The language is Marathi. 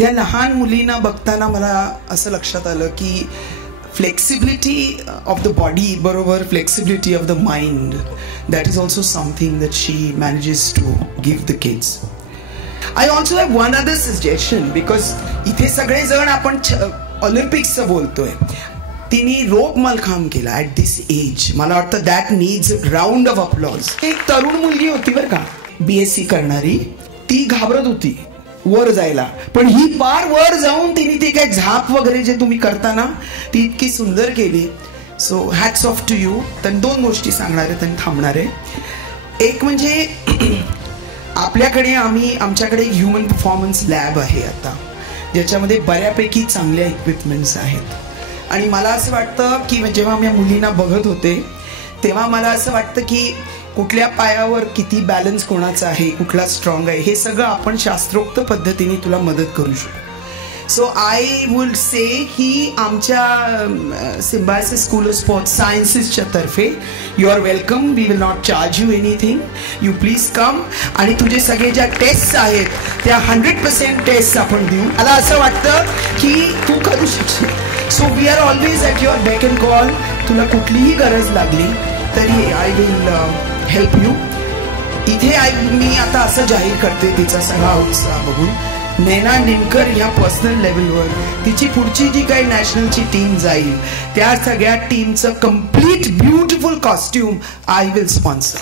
त्या लहान मुलींना बघताना मला असं लक्षात आलं की फ्लेक्सिबिलिटी ऑफ द बॉडी बरोबर flexibility of the mind, that is also something that she manages to give the kids. I also have one other suggestion, because इथे सगळेजण आपण ऑलिम्पिक्सचं बोलतोय. तिने रोप मलखांब केला ॲट दिस एज. मला वाटतं that needs round of applause. एक तरुण मुलगी होती बरं का, BSc करणारी. ती घाबरत होती वर जायला, पण ही पार वर जाऊन तिने ते काय झाप वगैरे जे तुम्ही करताना ती इतकी सुंदर केली. So hats off to you. तर 2 गोष्टी सांगणार आहेत आणि थांबणार आहे. एक म्हणजे आमच्याकडे ह्युमन परफॉर्मन्स लॅब आहे आता, ज्याच्यामध्ये बऱ्यापैकी चांगल्या इक्विपमेंट्स आहेत. आणि मला असं वाटतं की जेव्हा मी मुलींना बघत होते तेव्हा मला असं वाटतं की कुठल्या पायावर किती बॅलन्स कोणाचा आहे, कुठला स्ट्रॉंग आहे, हे सगळं आपण शास्त्रोक्त पद्धतीने तुला मदत करू शकतो. सो आय वुड से की आमच्या सिम्बायोसिस स्कूल ऑफ स्पोर्ट्स सायन्सेसच्या तर्फे you are welcome. We will not charge you anything. You please come. आणि तुझे सगळे ज्या टेस्ट आहेत त्या 100% टेस्ट आपण देऊ. मला असं वाटतं की तू करू शकशील. So we are always at your back and call. तुला कुठलीही गरज लागली तरी आय विल हेल्प यू. इथे मी आता असं जाहीर करते तिचा सगळा उत्साह बघून, नैना निमकर ह्या पर्सनल लेवलवर तिची पुढची जी काही नॅशनलची टीम जाईल त्या सगळ्या टीमचं complete beautiful costume I will sponsor.